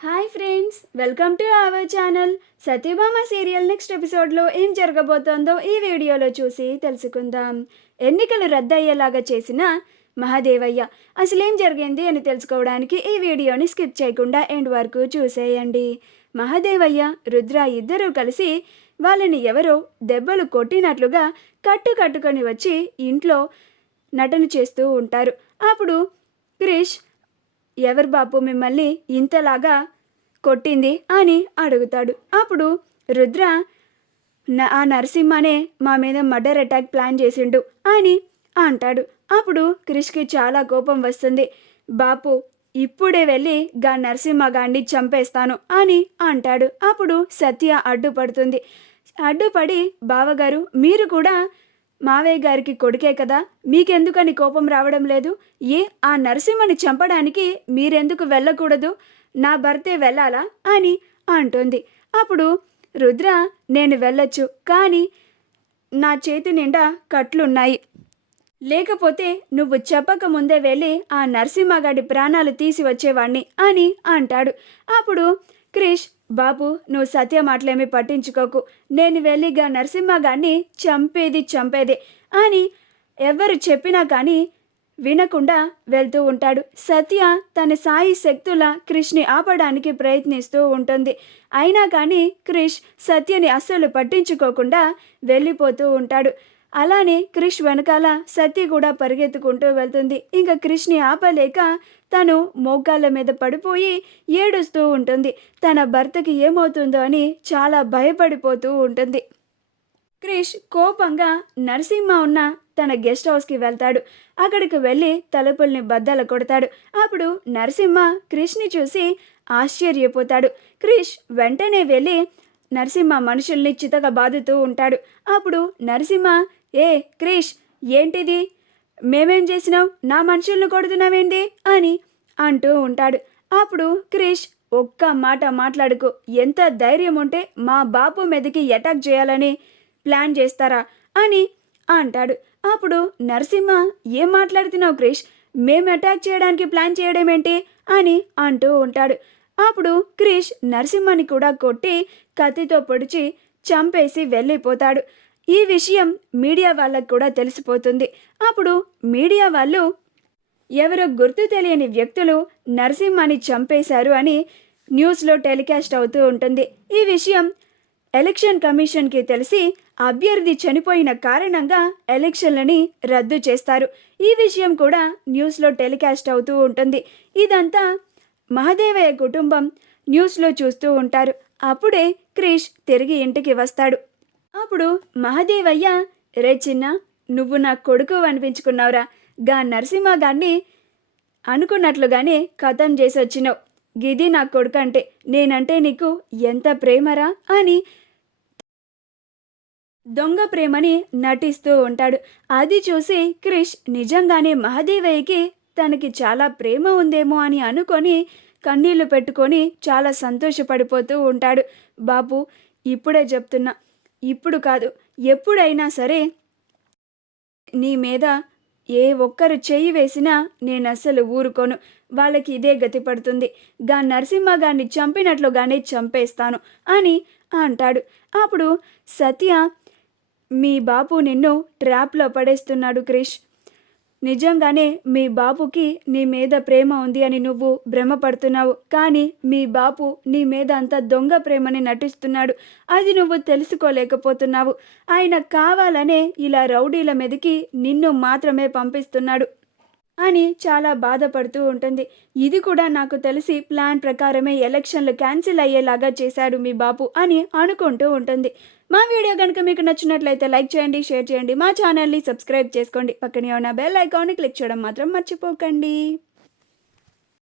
Hi friends, welcome to our channel. Satyabhama serial next ఎపిసోడ్లో ఏం జరగబోతోందో ఈ వీడియోలో చూసి తెలుసుకుందాం. ఎన్నికలు రద్దయ్యేలాగా చేసిన మహాదేవయ్య అసలేం జరిగింది అని తెలుసుకోవడానికి ఈ వీడియోని స్కిప్ చేయకుండా ఎండ్ వరకు చూసేయండి. మహాదేవయ్య, రుద్ర ఇద్దరూ కలిసి వాళ్ళని ఎవరో దెబ్బలు కొట్టినట్లుగా కట్టుకొని వచ్చి ఇంట్లో నటన చేస్తూ ఉంటారు. అప్పుడు క్రిష్, ఎవరు బాపు మిమ్మల్ని ఇంతలాగా కొట్టింది అని అడుగుతాడు. అప్పుడు రుద్ర, ఆ నరసింహనే మా మీద మర్డర్ అటాక్ ప్లాన్ చేసిండు అని అంటాడు. అప్పుడు క్రిష్కి చాలా కోపం వస్తుంది. బాపు, ఇప్పుడే వెళ్ళి గా నరసింహగాన్ని చంపేస్తాను అని అంటాడు. అప్పుడు సత్య అడ్డుపడుతుంది. అడ్డుపడి, బావగారు మీరు కూడా మావయ్య గారికి కొడుకే కదా, మీకెందుకని కోపం రావడం లేదు? ఆ నరసింహని చంపడానికి మీరెందుకు వెళ్ళకూడదు? నా భర్తే వెళ్ళాలా అని అంటుంది. అప్పుడు రుద్ర, నేను వెళ్ళొచ్చు, కానీ నా చేతి నిండా కట్లున్నాయి, లేకపోతే నువ్వు చెప్పక ముందే వెళ్ళి ఆ నరసింహగాడి ప్రాణాలు తీసి వచ్చేవాణ్ణి అని అంటాడు. అప్పుడు క్రిష్, బాబు నువ్వు సత్య మాటలేమీ పట్టించుకోకు, నేను వెళ్ళిగా నరసింహగాన్ని చంపేదే అని ఎవరు చెప్పినా కానీ వినకుండా వెళ్తూ ఉంటాడు. సత్య తన సాయి శక్తుల క్రిష్ని ఆపడానికి ప్రయత్నిస్తూ ఉంటుంది. అయినా కానీ క్రిష్ సత్యని అస్సలు పట్టించుకోకుండా వెళ్ళిపోతూ ఉంటాడు. అలానే క్రిష్ వెనకాల సత్య కూడా పరిగెత్తుకుంటూ వెళ్తుంది. ఇంకా క్రిష్ని ఆపలేక తను మోకాళ్ళ మీద పడిపోయి ఏడుస్తూ ఉంటుంది. తన భర్తకి ఏమవుతుందో అని చాలా భయపడిపోతూ ఉంటుంది. క్రిష్ కోపంగా నరసింహ ఉన్న తన గెస్ట్ హౌస్కి వెళ్తాడు. అక్కడికి వెళ్ళి తలుపుల్ని బద్దలు కొడతాడు. అప్పుడు నరసింహ క్రిష్ని చూసి ఆశ్చర్యపోతాడు. క్రిష్ వెంటనే వెళ్ళి నరసింహ మనుషుల్ని చితక బాదుతూ ఉంటాడు. అప్పుడు నరసింహ, ఏ క్రిష్, ఏంటిది? మేమేం చేసినావు? నా మనుషుల్ని కొడుతున్నావేంటి అని అంటూ ఉంటాడు. అప్పుడు క్రిష్, ఒక్క మాట మాట్లాడుకో, ఎంత ధైర్యం ఉంటే మా బాపు మీదకి అటాక్ చేయాలని ప్లాన్ చేస్తారా అని అంటాడు. అప్పుడు నరసింహ, ఏం మాట్లాడుతున్నావు క్రిష్? మేము అటాక్ చేయడానికి ప్లాన్ చేయడం ఏంటి అని అంటూ ఉంటాడు. అప్పుడు క్రిష్ నరసింహని కూడా కొట్టి కత్తితో పొడిచి చంపేసి వెళ్ళిపోతాడు. ఈ విషయం మీడియా వాళ్ళకు కూడా తెలిసిపోతుంది. అప్పుడు మీడియా వాళ్ళు ఎవరో గుర్తు తెలియని వ్యక్తులు నరసింహని చంపేశారు అని న్యూస్లో టెలికాస్ట్ అవుతూ ఉంటుంది. ఈ విషయం ఎలక్షన్ కమిషన్కి తెలిసి అభ్యర్థి చనిపోయిన కారణంగా ఎలక్షన్లని రద్దు చేస్తారు. ఈ విషయం కూడా న్యూస్లో టెలికాస్ట్ అవుతూ ఉంటుంది. ఇదంతా మహాదేవయ్య కుటుంబం న్యూస్లో చూస్తూ ఉంటారు. అప్పుడే క్రిష్ తిరిగి ఇంటికి వస్తాడు. అప్పుడు మహాదేవయ్య, రే చిన్న, నువ్వు నా కొడుకు అనిపించుకున్నావురా, గా నరసింహ గారిని అనుకున్నట్లుగానే ఖతం చేసి వచ్చినావు. గిది నా కొడుకు అంటే, నేనంటే నీకు ఎంత ప్రేమరా అని దొంగ ప్రేమని నటిస్తూ ఉంటాడు. అది చూసి క్రిష్ నిజంగానే మహాదేవయ్యకి తనకి చాలా ప్రేమ ఉందేమో అని అనుకొని కన్నీళ్లు పెట్టుకొని చాలా సంతోషపడిపోతూ ఉంటాడు. బాబు, ఇప్పుడే చెప్తున్నా, ఇప్పుడు కాదు ఎప్పుడైనా సరే నీ మీద ఏ ఒక్కరు చెయ్యి వేసినా నేను అస్సలు ఊరుకోను. వాళ్ళకి ఇదే గతి పడుతుంది. గా నరసింహ గారిని చంపినట్లుగానే చంపేస్తాను అని అంటాడు. అప్పుడు సత్య, మీ బాపు నిన్ను ట్రాప్లో పడేస్తున్నాడు క్రిష్. నిజంగానే మీ బాపుకి నీ మీద ప్రేమ ఉంది అని నువ్వు భ్రమపడుతున్నావు, కానీ మీ బాపు నీ మీద అంత దొంగ ప్రేమని నటిస్తున్నాడు. అది నువ్వు తెలుసుకోలేకపోతున్నావు. ఆయన కావాలనే ఇలా రౌడీల మీదకి నిన్ను మాత్రమే పంపిస్తున్నాడు అని చాలా బాధపడుతూ ఉంటుంది. ఇది కూడా నాకు తెలిసి ప్లాన్ ప్రకారమే ఎలక్షన్లు క్యాన్సిల్ అయ్యేలాగా చేశాడు మీ బాపు అని అనుకుంటూ ఉంటుంది. మా వీడియో కనుక మీకు నచ్చినట్లయితే లైక్ చేయండి, షేర్ చేయండి, మా ఛానల్ని సబ్స్క్రైబ్ చేసుకోండి, పక్కనే ఉన్న బెల్ ఐకాన్ని క్లిక్ చేయడం మాత్రం మర్చిపోకండి.